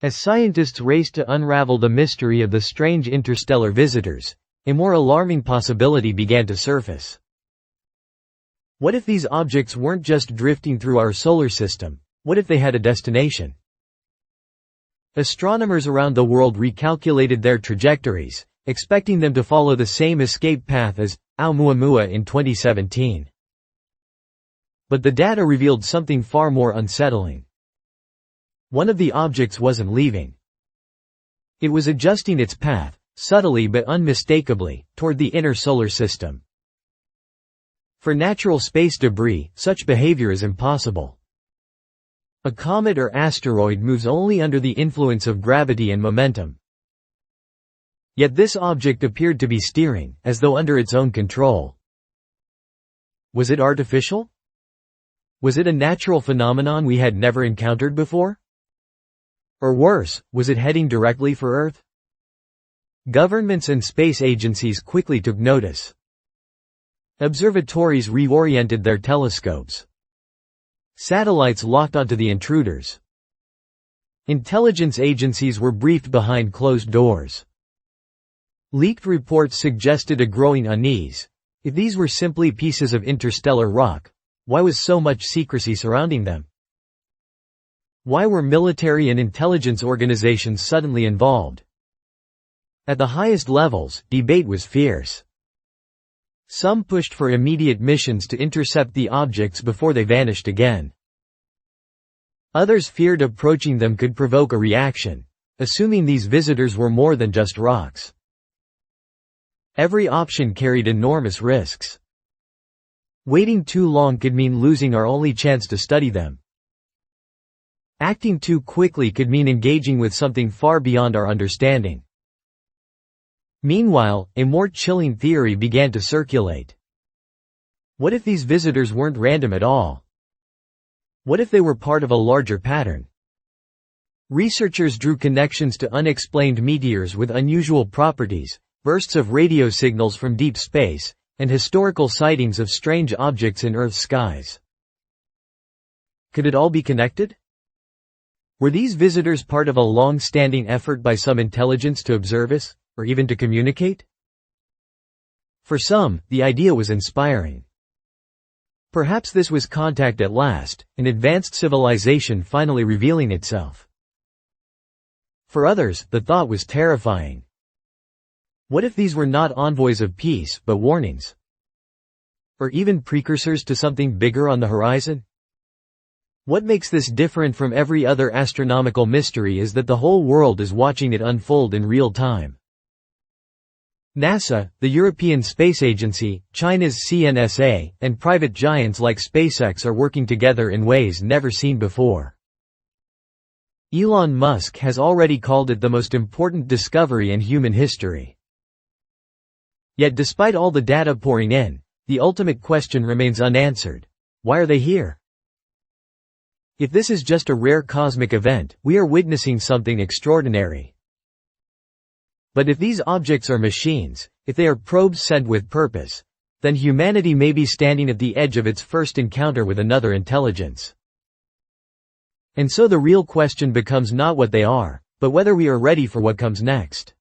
As scientists raced to unravel the mystery of the strange interstellar visitors, a more alarming possibility began to surface. What if these objects weren't just drifting through our solar system? What if they had a destination? Astronomers around the world recalculated their trajectories, expecting them to follow the same escape path as Oumuamua in 2017. But the data revealed something far more unsettling. One of the objects wasn't leaving. It was adjusting its path, subtly but unmistakably, toward the inner solar system. For natural space debris, such behavior is impossible. A comet or asteroid moves only under the influence of gravity and momentum. Yet this object appeared to be steering, as though under its own control. Was it artificial? Was it a natural phenomenon we had never encountered before? Or worse, was it heading directly for Earth? Governments and space agencies quickly took notice. Observatories reoriented their telescopes. Satellites locked onto the intruders. Intelligence agencies were briefed behind closed doors. Leaked reports suggested a growing unease. If these were simply pieces of interstellar rock, why was so much secrecy surrounding them? Why were military and intelligence organizations suddenly involved? At the highest levels, debate was fierce. Some pushed for immediate missions to intercept the objects before they vanished again. Others feared approaching them could provoke a reaction, assuming these visitors were more than just rocks. Every option carried enormous risks. Waiting too long could mean losing our only chance to study them. Acting too quickly could mean engaging with something far beyond our understanding. Meanwhile, a more chilling theory began to circulate. What if these visitors weren't random at all? What if they were part of a larger pattern? Researchers drew connections to unexplained meteors with unusual properties, bursts of radio signals from deep space, and historical sightings of strange objects in Earth's skies. Could it all be connected? Were these visitors part of a long-standing effort by some intelligence to observe us, or even to communicate? For some, the idea was inspiring. Perhaps this was contact at last, an advanced civilization finally revealing itself. For others, the thought was terrifying. What if these were not envoys of peace, but warnings? Or even precursors to something bigger on the horizon? What makes this different from every other astronomical mystery is that the whole world is watching it unfold in real time. NASA, the European Space Agency, China's CNSA, and private giants like SpaceX are working together in ways never seen before. Elon Musk has already called it the most important discovery in human history. Yet despite all the data pouring in, the ultimate question remains unanswered. Why are they here? If this is just a rare cosmic event, we are witnessing something extraordinary. But if these objects are machines, if they are probes sent with purpose, then humanity may be standing at the edge of its first encounter with another intelligence. And so the real question becomes not what they are, but whether we are ready for what comes next.